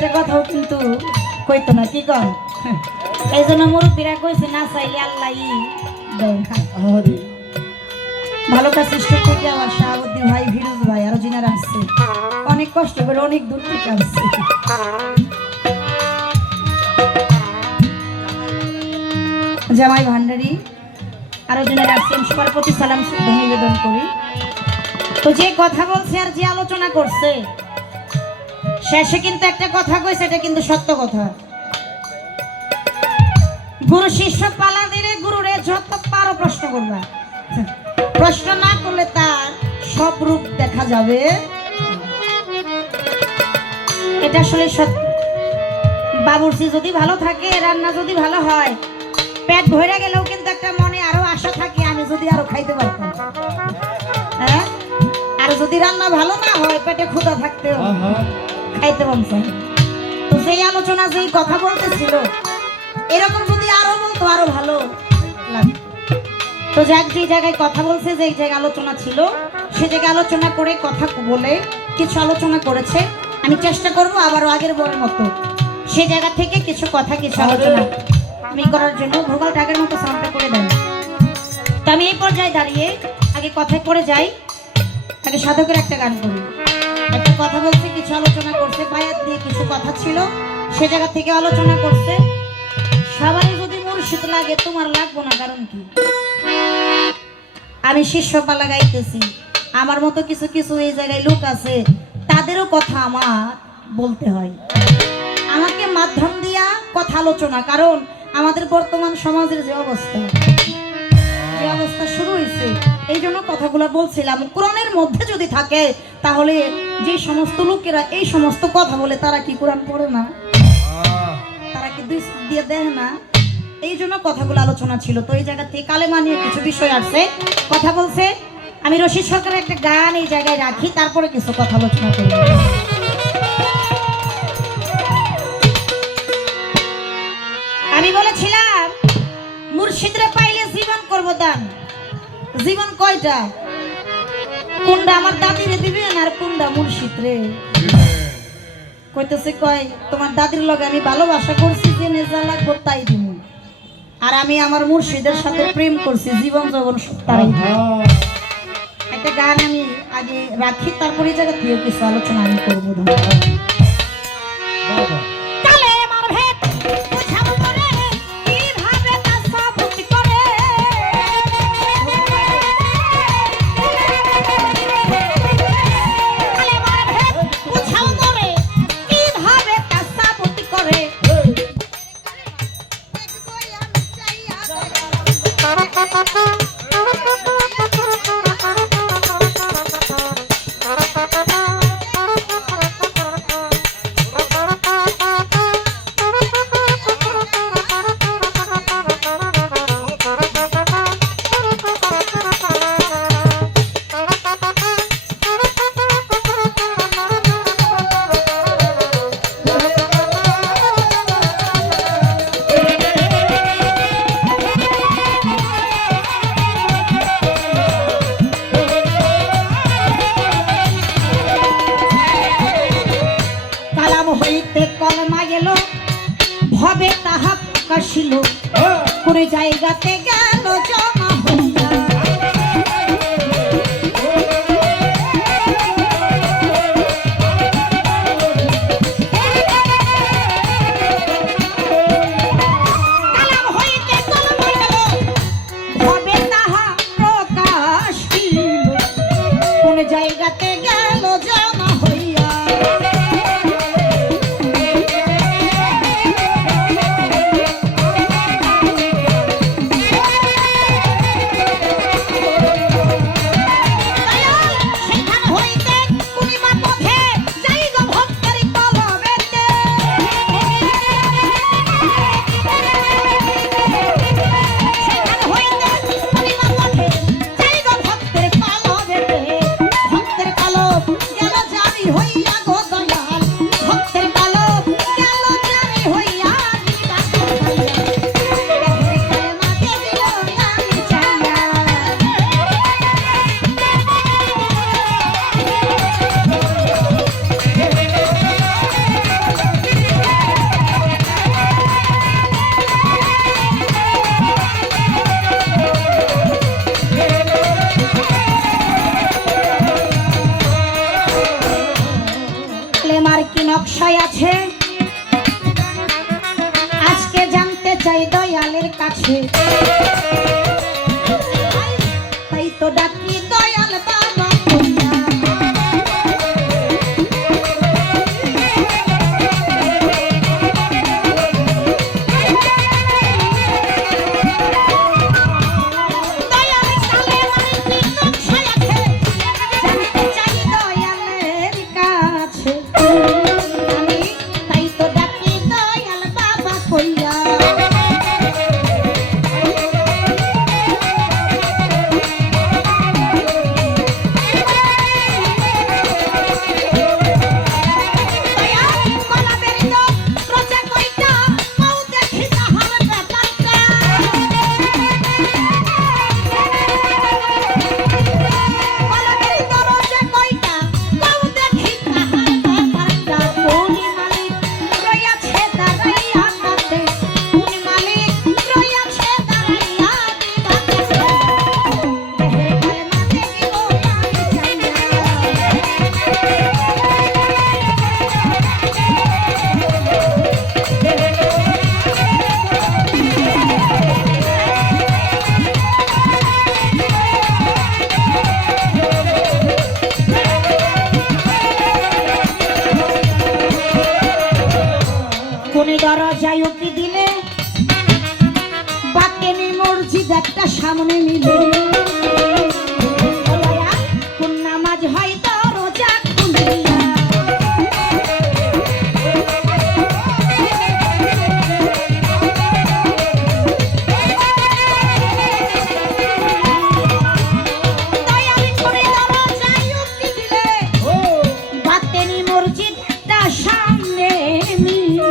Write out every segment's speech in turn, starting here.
একটা কথাও কিন্তু কইতো না, কি কন? এই জন্য মুরব্বীরা কইছে না চাইলে আল্লাহ ভালো কাজ চেষ্টা থেকে আমার শাহাবুদ্দিন ভাই, ফিরোজ ভাই, আরো যিনারা আসছে অনেক কষ্ট করে অনেক দূর থেকে আসছে। জামাই ভান্ডারী আরো যিনারা আসছেন সবার প্রতি সালাম শ্রদ্ধা নিবেদন করি। তো যে কথা বলছে আর যে আলোচনা করছে শেষে কিন্তু একটা কথা কইছে, এটা কিন্তু সত্য কথা। গুরু শিষ্য পালা দিলে গুরুরে যত পারো প্রশ্ন করবা, প্রশ্ন না করলে তার সব রূপ দেখা যাবে। এটা আসলে সত্য। বাবুর্চি যদি ভালো থাকে, রান্না যদি ভালো হয়, পেট ভরে গেলেও কিন্তু একটা মনে আরো আশা থাকে আমি যদি আরো খাইতে পারতাম। হ্যাঁ, আর যদি রান্না ভালো না হয় পেটে ক্ষুধা থাকতেও খাইতে মন চায়। তো সেই আলোচনা যেই কথা বলতেছিল এরকম যদি আরো বলতো আরো ভালো লাগতো। তো যাক, যে জায়গায় কথা বলছে, যে জায়গায় আলোচনা ছিল সে জায়গায় আলোচনা করে কথা বলে কিছু আলোচনা করেছে। আমি চেষ্টা করব আবারও আগের বড় মতো সে জায়গা থেকে কিছু কথা কিছু আলোচনা আমি করার জন্য। ভোগাল ডাকের মতো সাউন্ডটা করে দেন। তো আমি এই পর্যায়ে দাঁড়িয়ে আগে কথায় পড়ে যাই, আগে সাধকের একটা গান করি। একটা কথা বলছে, কিছু আলোচনা করছে, বায়াত দিয়ে কিছু কথা ছিল সে জায়গা থেকে আলোচনা করছে। সবারই যদি মুর্শিদ লাগে তোমার লাগবো না, কারণ কি? আমি শিষ্য পালা গাইতেছি, আমার মতো কিছু কিছু এই জায়গায় লোক আছে, তাদেরও কথা আমার বলতে হয়। আমাকে মাধ্যম দিয়া কথা আলোচনা, কারণ আমাদের বর্তমান সমাজের যে অবস্থা শুরু হয়েছে, এই জন্য কথাগুলো বলছিলাম। কোরআনের মধ্যে যদি থাকে তাহলে যে সমস্ত লোকেরা এই সমস্ত কথা বলে তারা কি কোরআন পড়ে না? তারা কি দুই দিয়ে দেয় না? এই জন্য কথাগুলো আলোচনা ছিল। তো এই জায়গা থেকে কালেমা নিয়ে কিছু বিষয় আসছে, কথা বলছে। আমি রশিদ সরকারের একটা গান এই জায়গায় রাখি, তারপরে কিছু কথা আলোচনা করব। আমি বলেছিলাম মুর্শিদরে পাইলে জীবন করব দান। জীবন কয়টা? কোনটা আমার দাদিরে দিবেন আর কোনটা মুর্শিদ রে? কইতেছে কয় তোমার দাদির লগে আমি ভালোবাসা করছি, যে নেজা লাগবো তাই দিব, আর আমি আমার মুর্শিদের সাথে প্রেম করছি, জীবন যৌবন তাই। একটা গান আমি আগে রাখি, তারপরে এই জায়গা থেকে কিছু আলোচনা আমি করবো। ভবে তাহা প্রকাশিল, কোন জায়গাতে গেল জমা হইয়া। ভবে তাহা প্রকাশিল, কোন জায়গাতে গেল জমা হইয়া। বিষয় আছে আজকে জানতে চাই দয়ালের কাছে তাই তো ডাকি দয়াল বাবা দরজায় উকি দিলে বাতেনি মসজিদ একটা সামনে মিলে কোন নামাজ হয় দরজা খুলিয়া বাতেনি মসজিদ একটা সামনে মিলে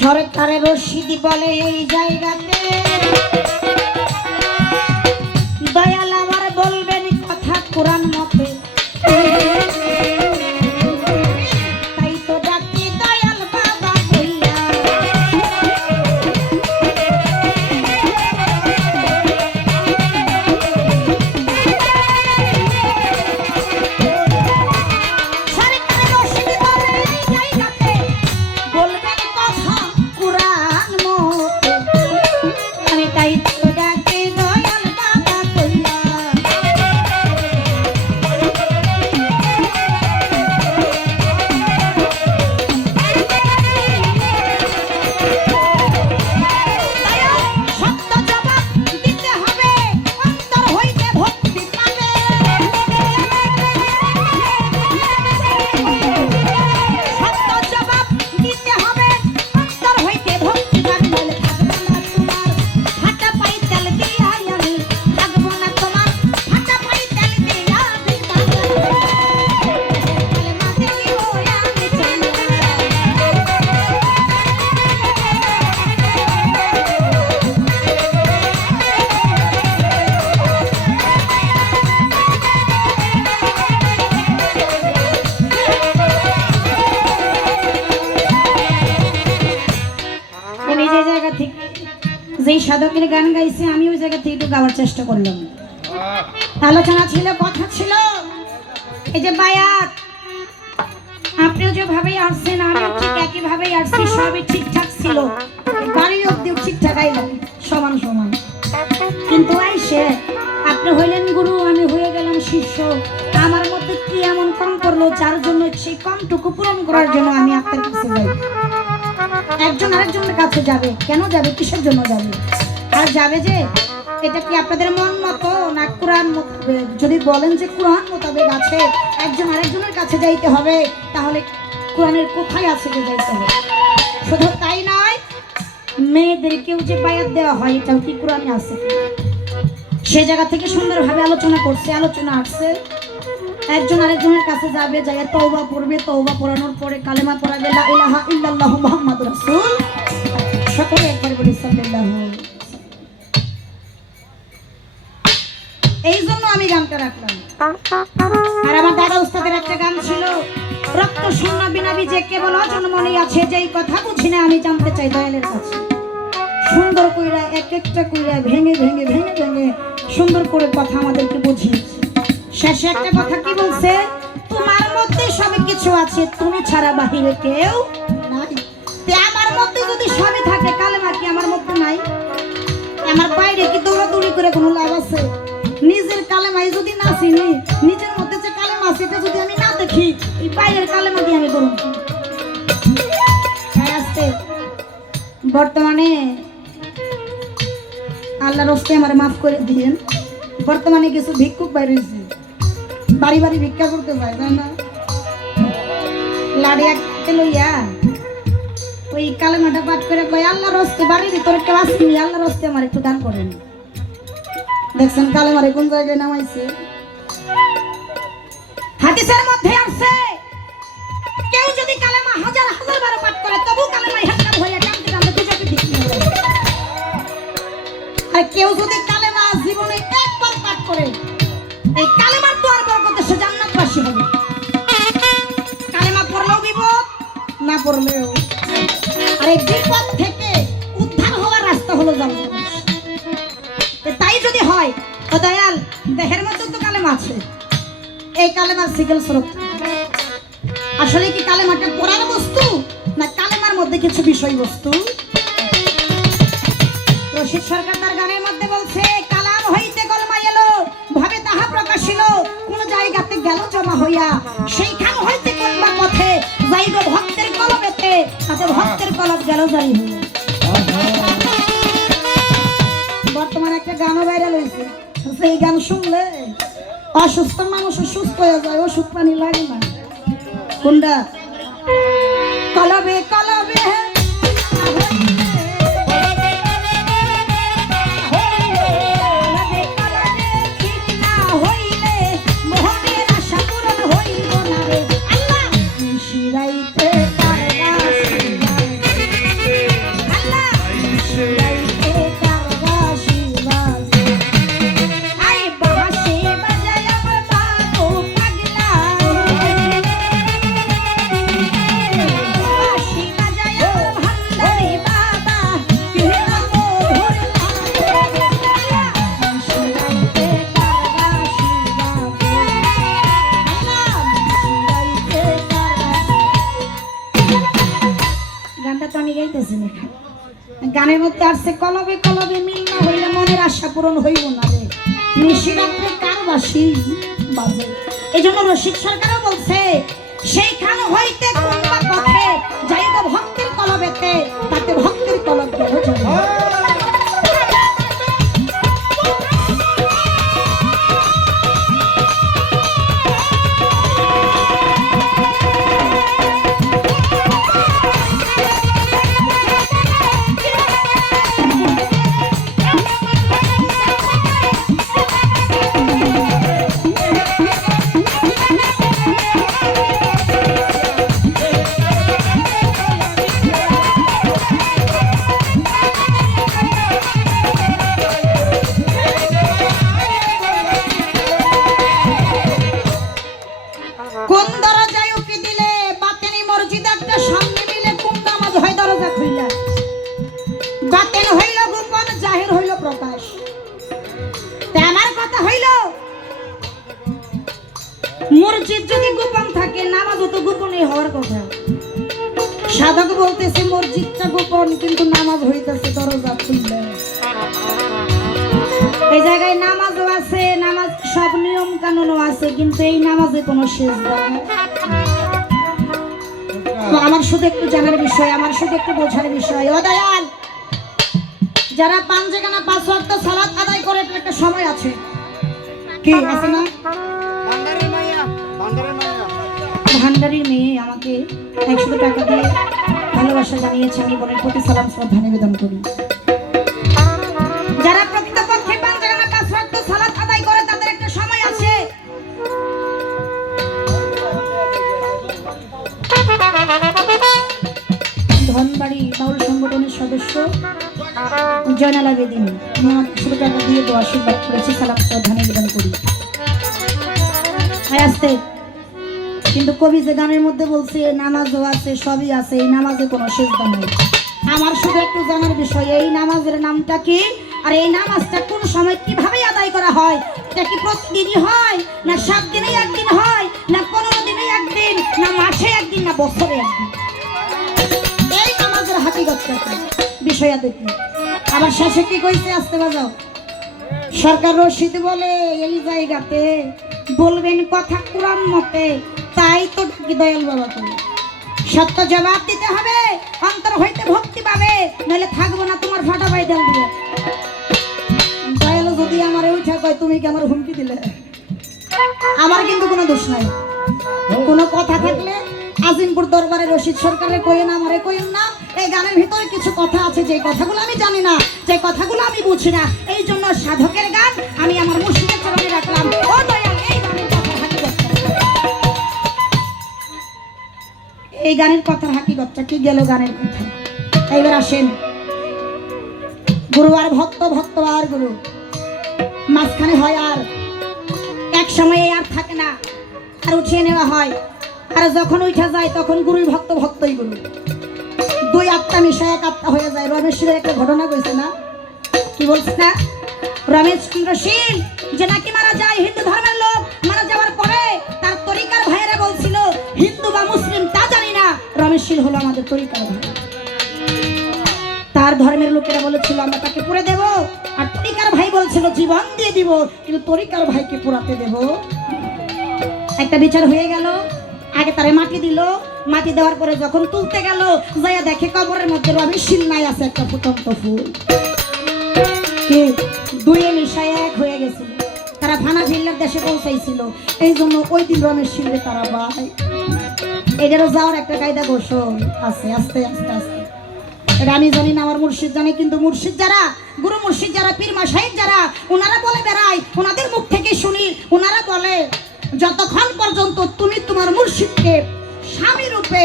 সরকারের রশিদি বলে এই জায়গাতে দয়াল আমার বলবেন কথা কোরআন মতে তাই তো ডাকি দয়াল বাবা কইয়া সরকারের রশিদি বলে এই জায়গাতে বলবেন কথা কোরআন মতে আমি তাই তো ডাকি দয়াল বাবা কইয়া সত্য জবাব দিতে হবে অন্তর হইতে ভক্তি পাবে সত্য জবাব দিতে হবে অন্তর হইতে ভক্তি পাবে বলে থাকবো না তোমার ফাটা পাই তেল দিয়া আমি থাকবো না তোমার ফাটা পাই তেল দিয়া আমি মাঝে কি ওরে আমি উনি যে জায়গা থেকে যেই সাধকের গান গাইছে আমি ওই জায়গা থেকে একটু গাওয়ার চেষ্টা করলাম আলোচনা ছিল কথা ছিল এই যে বায়াত আপনিও যেভাবে আসছেন আমিও ঠিক একইভাবেই আসছি সবই ঠিকঠাক ছিল বাড়ি অব্দিও ঠিকঠাক আইলাম সমান সমান কিন্তু আইসে আপনি হইলেন গুরু আমি হয়ে গেলাম শিষ্য আমার মধ্যে কি এমন কম করলো যার জন্য সেই কমটুকু পূরণ করার জন্য আমি আপনার কাছে যাই। একজন আরেকজনের কাছে যাবে, কেন যাবে, কিসের জন্য যাবে? আর যাবে যে এটা কি আপনাদের মন মতো না কোরআন মোতাবেক? যদি বলেন যে কোরআন মোতাবেক আছে, একজন আরেকজনের কাছে যাইতে হবে, তাহলে কোরআনের কোথায় আছে যে যাইতে হবে? শুধু তাই নয়, মেয়েদেরকেও যে বায়াত দেওয়া হয় এটাও কি কোরআনে আছে? সে জায়গা থেকে সুন্দরভাবে আলোচনা করছে, আলোচনা আসছে একজন আরেকজনের কাছে যাবে, যাই তওবা পড়বে, তওবা পড়ানোর পরে কালেমা পড়াবে লা ইলাহা ইল্লাল্লাহু মুহাম্মাদুর রাসূল। সকলে একবার বলি সাল্লাল্লাহু। এই জন্য আমি গানটা রাখলাম। আর আমার দাদা উস্তাদের একটা গান ছিল, রক্ত শূন্য বিনাবি যে কেবল অজন্মনেই আছে, যেই কথা বুঝি না আমি জানতে চাই দয়ালের কাছে। সুন্দর কইরা এক একটা কইরা ভেঙে ভেঙে ভেঙে ভেঙে সুন্দর করে কথা আমাদেরকে বুঝিয়েছে। শেষে একটা কথা কি বলছে, তোমার মধ্যে সবই কিছু আছে, তুমি ছাড়া বাহিরে কেউ নাই। তে আমার মধ্যে যদি সবই থাকে, কালেমা কি আমার মধ্যে নাই? আমার বাইরে কি দৌড়াদৌড়ি করে কোনো লাভ আছে? নিজের কালেমাই যদি না চিনি, নিজের মধ্যে যে কালেমা আছে এটা যদি আমি না দেখি, এই বাইরের কালেমা দিয়ে আমি করব। বর্তমানে আল্লাহর রাস্তে আমার মাফ করে দিয়েন, বর্তমানে কিছু ভিক্ষুক বাইরে হয়েছে, বাড়ি বাড়ি ভিক্ষা করতে যায়, তাই না? লাড়ি একটা লইয়া ওই কালেমাটা পাঠ করে কয়, আল্লাহর রাস্তে বাড়ির ভিতরে কেউ আসেনি, আল্লাহর রাস্তে আমার একটু দান করেন। দেখছেন কালেমারে কোন জায়গায় নামাইছে? হাদিসের মধ্যে আছে, কেউ যদি কালেমা হাজার হাজার বার পাঠ করে, তবু কালেমা হাজার হয়ে কাঁদতে কাঁদতে দুজকে দিতে হবে। আর কেউ যদি কালেমা জীবনে একবার পাঠ করে, এই কালেমার দোয়ার বরকতে সে জান্নাতবাসী হবে। কালেমা পড়লেও বিপদ, না পড়লেও। আর এই বিপদ থেকে উদ্ধার হওয়ার রাস্তা হলো জান্নাত। তাই যদি হয়, ও দয়াল, দেহের মধ্যে তো কালেমা আছে, এই কালেমার সিগেল স্বরূপ আসলে কি কালেমাটা পড়ার বস্তু, না কালেমার মধ্যে কিছু বিষয়বস্তু? রশিদ সরকার তার গানের মধ্যে বলছে, কালাম হইতে কলমা এলো, ভাবে তাহা প্রকাশিল, কোন জায়গাতে গেল জমা হইয়া, সেইখান হইতে কোনবা পথে যাইব ভক্তের কলবেতে, তাতে ভক্তের কলব গেল জারি হইয়া। বর্তমানে একটা গানও ভাইরাল হয়েছে, সেই গান শুনলে অসুস্থ মানুষ সুস্থ হয়ে যায়, ওষুধ পানি লাগে না। কোনটা? কলবে কলবে গানের মধ্যে আসছে, কলবে কলবে মিল না হইলে মনের আশা পূরণ হইব না রে, নিশিরাত্রে কার বাঁশি বাজে। এই জন্য রশিদ সরকারও বলছে, সেইখান হইতে কোনবা পথে যাইব ভক্তের কলবেতে, তাতে ভক্তের কলব গেল যাবে। মসজিদ যদি গোপন থাকে, নামাজও তো গোপনই হওয়ার কথা। সাধক বলতেছে মসজিদটা গোপন, কিন্তু নামাজ হইতেছে দরজা খুললে। এই জায়গায় নামাজও আছে, নামাজ সব নিয়ম কানুনও আছে, কিন্তু এই নামাজে কোনো সেজদা নাই। তো আমার শুধু একটু জানার বিষয়, আমার শুধু একটু বোঝার বিষয়। ও দয়াল, যারা পাঁচখানা 5 ওয়াক্ত সালাত আদায় করে, এটার একটা সময় আছে, কি আছে না? ভান্ডারির মেয়ে আমাকে 100 টাকা দিয়ে ভালোবাসা জানিয়েছে, আমি বোনের প্রতি সালাম শ্রদ্ধা নিবেদন করি। যারা প্রকৃতপক্ষে 5 ওয়াক্ত সালাত আদায় করে, তাদের একটা সময় আছে। ধনবাড়ি বাউল সংগঠনের সদস্য জয়নাল আবেদিন আমাকে 100 টাকা দিয়ে আশীর্বাদ করেছে, সালাম শ্রদ্ধা নিবেদন করি। আসতে কিন্তু কবি যে গানের মধ্যে বলছে নামাজও আছে, সবই আছে, এই নামাজে কোনো সেজদা নাই। আমার শুধু একটু জানার বিষয়, এই নামাজের নামটা কি, আর এই নামাজটা কোন সময় কিভাবে আদায় করা হয়? এটা কি প্রতিদিনই হয়, না 7 দিনে একদিন হয়, না 15 দিনে একদিন, না মাসে একদিন, না বছরে একদিন? এই নামাজের হাকিকতটা বিষয় দেখি। আবার শেষে কি কইছে, আসতে বাজাও, সরকার রশিদ বলে এই জায়গাতে বলবেন কথা কোরআন মতে, তাই তো ডাকি দয়াল বাবা তুমি। সত্য জবাব দিতে হবে, অন্তর হইতে ভক্তি পাবে, নইলে থাকবো না তোমার ফাটা পাই দেন দিবে। দয়াল যদি আমারে উঠা কয় তুমি কি আমার হুমকি দিলে, আমার কিন্তু কোনো দোষ নাই। কোনো কথা থাকলে আজিমপুর দরবারে রশিদ সরকারের কইেন, আমারে কইেন না। এই গানের ভিতরে কিছু কথা আছে যে কথাগুলো আমি জানি না, যে কথাগুলো আমি বুঝি না, এই জন্য সাধকের গান আমি আমার মুর্শিদের চরণে রাখলাম। ও দয়াল, এই গানের কথা হাকিকত, এই গানের কথার হাকিকতটা কি গেল গানের কথা। এইবার আসেন, গুরু আর ভক্ত, ভক্ত আর গুরু, মাঝখানে হয় আর এক সময়ে আর থাকে না, আর উঠিয়ে নেওয়া হয়। আর যখন উঠা যায় তখন গুরুই ভক্ত, ভক্তই গুরু, দুই আত্মা মিশায় এক আত্মা হয়ে যায়। রমেশের একটা ঘটনা কইছে না, কি বলছে না, রমেশ চন্দ্রশীল যে নাকি মারা যায়, হিন্দু ধর্মের লোক, মারা যাওয়ার পরে তার তরিকার ভাইয়েরা বলছিল হিন্দু বা মুসলিম তা জানি না, রমেশশীল হলো আমাদের তরিকার ভাই। তার ধর্মের লোকেরা বলেছিল আমরা তাকে পুড়ে দেব, আর তরিকার ভাই বলছিল জীবন দিয়ে দিব, কিন্তু তরিকার ভাইকে পুরাতে দেব। একটা বিচার হয়ে গেল, আগে তারে মাটি দিল, মাটি দেওয়ার পরে যখন তুলতে গেল, যাইয়া দেখে কবরের মধ্যে রমেশশীল নাই আছে একটা ফুটন্ত ফুল, কি দুয়ে মিশায় এক হয়ে গেছিল। তারা ভানা ভিল্লার দেশে পৌঁছাইছিল, এই জন্য ওই দিন রমেশশীলে তারা ভাই। এটারও যাওয়ার একটা কায়দা কৌশল আছে, আস্তে আস্তে আস্তে। এটা আমি জানি না, আমার মুর্শিদ জানে। কিন্তু মুর্শিদ যারা, গুরু মুর্শিদ যারা, পীর মাশায়েখ যারা, ওনারা বলে বেড়ায়, ওনাদের মুখ থেকে শুনি, ওনারা বলে যতক্ষণ পর্যন্ত তুমি তোমার মুর্শিদকে স্বামী রূপে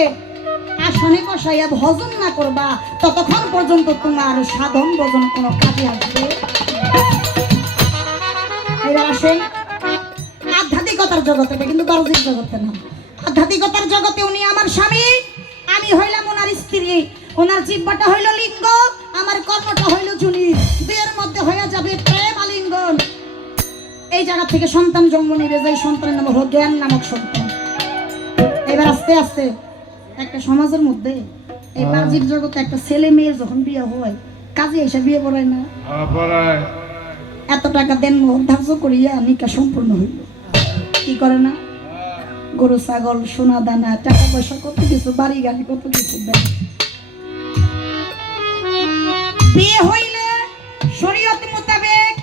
আসনে বসাইয়া ভজন না করবা, ততক্ষণ পর্যন্ত তোমার সাধন ভজন কোনো কাজে আসবে। এবার আসেন আধ্যাত্মিকতার জগতে, কিন্তু বাহ্যিক জগতে না। আধ্যাত্মিকতার জগতে উনি আমার স্বামী, আমি হইলাম ওনার স্ত্রী। ওনার জিহ্বাটা হইল লিঙ্গ, আমার কর্মটা হইল জুনি, দুইয়ের মধ্যে হয়ে যাবে প্রেম আলিঙ্গন। এই জায়গা থেকে সন্তান জন্ম নেবে, যে সন্তানের নাম হলো জ্ঞান নামক সন্তান। এবার আস্তে আস্তে একটা সমাজের মধ্যে এই বাহ্যিক জগতে একটা ছেলে মেয়ের যখন বিয়ে হয়, কাজে এসে বিয়ে পড়ায় না, এত টাকা দেন ধার্য করিয়া নিকা সম্পূর্ণ হইল, কি করে না, গরু ছাগল সোনা দানা টাকা পয়সা কত কিছু, বাড়ি গাড়ি কত কিছু দেয়। বিয়ে হইলে শরীয়ত মোতাবেক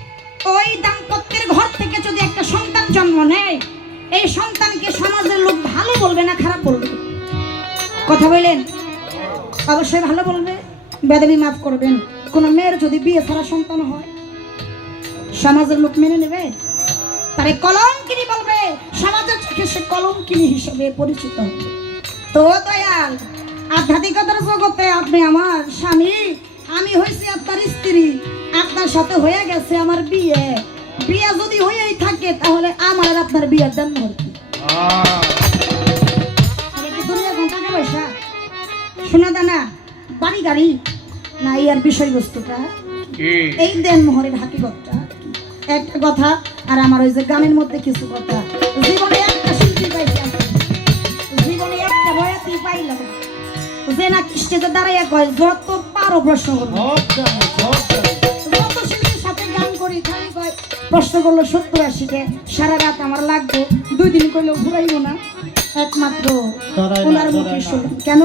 ওই দাম্পত্যের ঘর থেকে যদি একটা সন্তান জন্ম নেয়, এই সন্তানকে সমাজের লোক ভালো বলবে না খারাপ বলবে? কথা বলেন, অবশ্যই ভালো বলবে। বেদবি মাফ করবেন, কোন মেয়ের যদি বিয়ে ছাড়া সন্তান হয়, সমাজের লোক মেনে নেবে? তারে কলঙ্কিনী বলবে, সমাজের চোখে সে কলঙ্কিনী হিসেবে পরিচিত হবে। তো দয়াল, আধ্যাত্মিকতার জগতে আপনি আমার স্বামী, আমি হয়েছি আপনার স্ত্রী, আপনার সাথে হয়ে গেছে আমার বিয়ে। বিয়ে যদি হয়েই থাকে তাহলে আমার আর আপনার বিয়ের জন্ম কি দুনিয়া কোন টাকা পয়সা সোনা দানা বাড়ি গাড়ি না, ইয়ার বিষয়বস্তুটা এই দেন মোহরের হাকিকতটা একটা কথা। আর আমার ওই যে গানের মধ্যে কিছু কথা, জীবনে একটা শিল্পী পাইছি, জীবনে একটা বয়াতি পাইলাম যে না স্টেজে দাঁড়াইয়া কয় যত পারো প্রশ্ন করবো, যত শিল্পীর সাথে গান করি খালি কয় প্রশ্ন করলো 70-80 সারা রাত আমার লাগবে, 2 দিন করলেও ঘুরাইবো না। একমাত্র ওনার মুখে শুনলাম। কেন?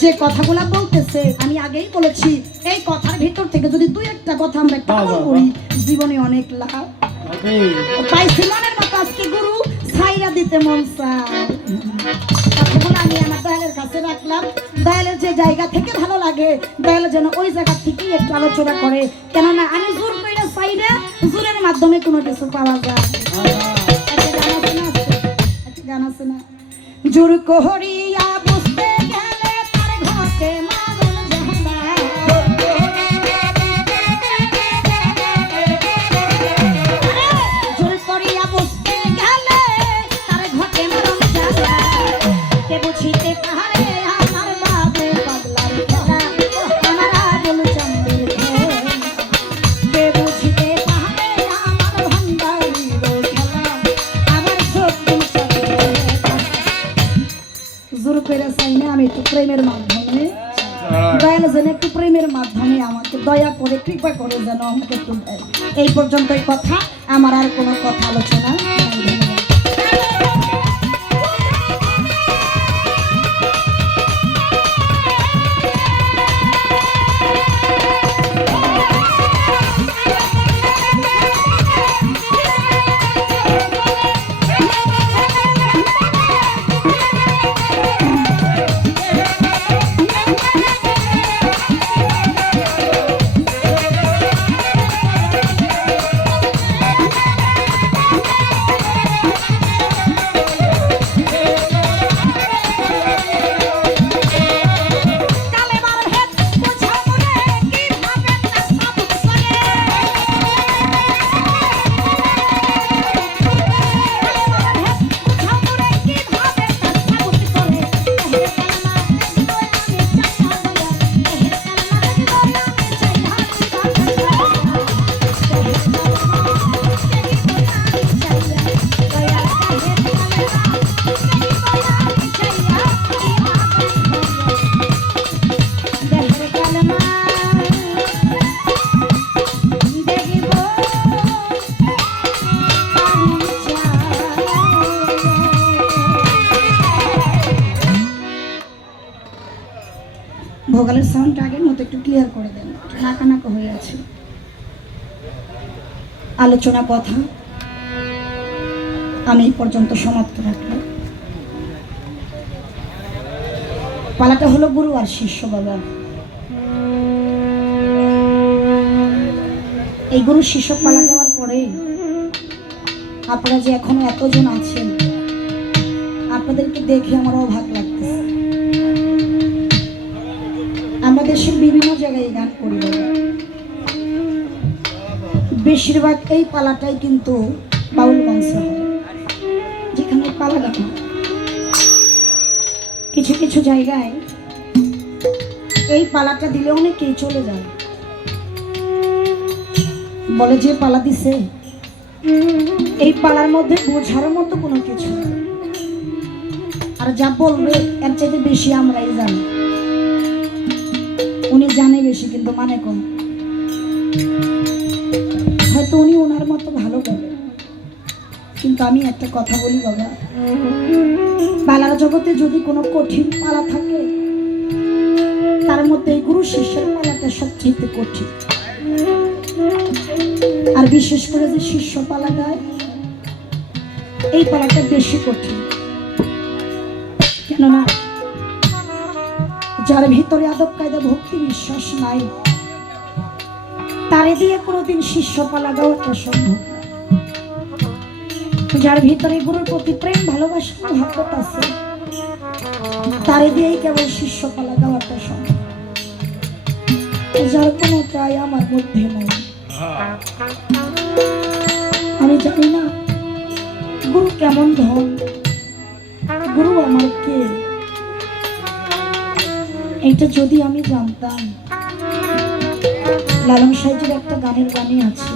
যে কথাগুলা বলতেছে আমি আগেই বলেছি, এই কথার ভিতর থেকে যদি 2-1টা কথা আমরা পালন করি জীবনে অনেক লাভ পাইছি। মনের মতো আজকে গুরু ছাইরা দিতে মন চায়। কথাগুলো আমি আমার দয়ালের কাছে রাখলাম। দয়ালের যে জায়গা থেকে ভালো লাগে দয়াল যেন ওই জায়গা থেকেই একটু আলোচনা করে, কেননা আমি জোর কইরা চাইরা জোরের মাধ্যমে কোনো কিছু পাওয়া যায়। একটা গান আছে না, জোর করিয়া বুঝতে গেলে তার ঘটে মাগন ঝালা, জোর করিয়া বুঝতে গেলে তার ঘটে মাগন ঝালা, কে বুঝিতে পারে আমার বাবু পাগলার খেলা, আমার আগুন চাঁদের খেলা, কে বুঝিতে পারে আমার ভান্ডারির খেলা, আমার সত্যি জোর করে চাই না আমি একটু প্রেমের মাধ্যমে দয়াল যেন একটু প্রেমের মাধ্যমে আমাকে দয়া করে কৃপা করে যেন আমাকে একটু দেয়। এই পর্যন্তই কথা, আমার আর কোনো কথা আলোচনা নাই। ভোগালের সাউন্ডটা আগের মতো একটু ক্লিয়ার করে দেন, নাকা নাকা হয়ে আছে। আলোচনা কথা আমি এই পর্যন্ত সমাপ্ত রাখলাম। পালাটা হলো গুরু আর শিষ্য বাবা। এই গুরু শিষ্য পালা দেওয়ার পরে আপনারা যে এখনো এতজন আছেন, আপনাদেরকে দেখে আমার অবাক লাগতেছে। আমরা দেশের বিভিন্ন জায়গায় গান করি, বেশিরভাগ এই পালাটাই কিন্তু বাউল মঞ্চ হয়, যেখানে পালা গান। কিছু কিছু জায়গায় এই পালাটা দিলে অনেকেই চলে যায়, বলে যে পালা দিছে এই পালার মধ্যে বোঝার মতো কোনো কিছু, আর যা বলবে এর চাইতে বেশি আমরাই জানি। উনি জানে বেশি কিন্তু মানে কম। হয়তো উনি ওনার মতো ভালো বলে, কিন্তু আমি একটা কথা বলি বাবা, পালার জগতে যদি কোনো কঠিন পালা থাকে তার মধ্যে এই গুরু শিষ্যের পালাটা সবচেয়ে কঠিন। আর বিশেষ করে যে শিষ্য পালা গায় এই পালাটা বেশি কঠিন। কেননা যার ভিতরে আদব কায়দা ভক্তি বিশ্বাস নাই তারে দিয়ে কোনোদিন শিষ্য পালা গাওয়াটা সম্ভব না। যার ভিতরে গুরুর প্রতি প্রেম ভালোবাসা মহব্বত আছে তারে দিয়েই কেবল শিষ্য পালা গাওয়াটা সম্ভব। যার কোনো চাই আমার মধ্যে নাই। আমি জানি না গুরু কেমন ধন, গুরু আমার কে, এইটা যদি আমি জানতাম। লালন সাহেবের একটা গানের গানে আছে,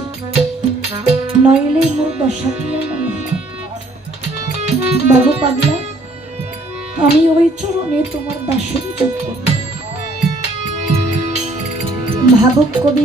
নইলে মোর দশা কি এমন হয়। বাবু পাগলা আমি ওই চরণে তোমার দাসের যোগ্য। ভাবুক কবি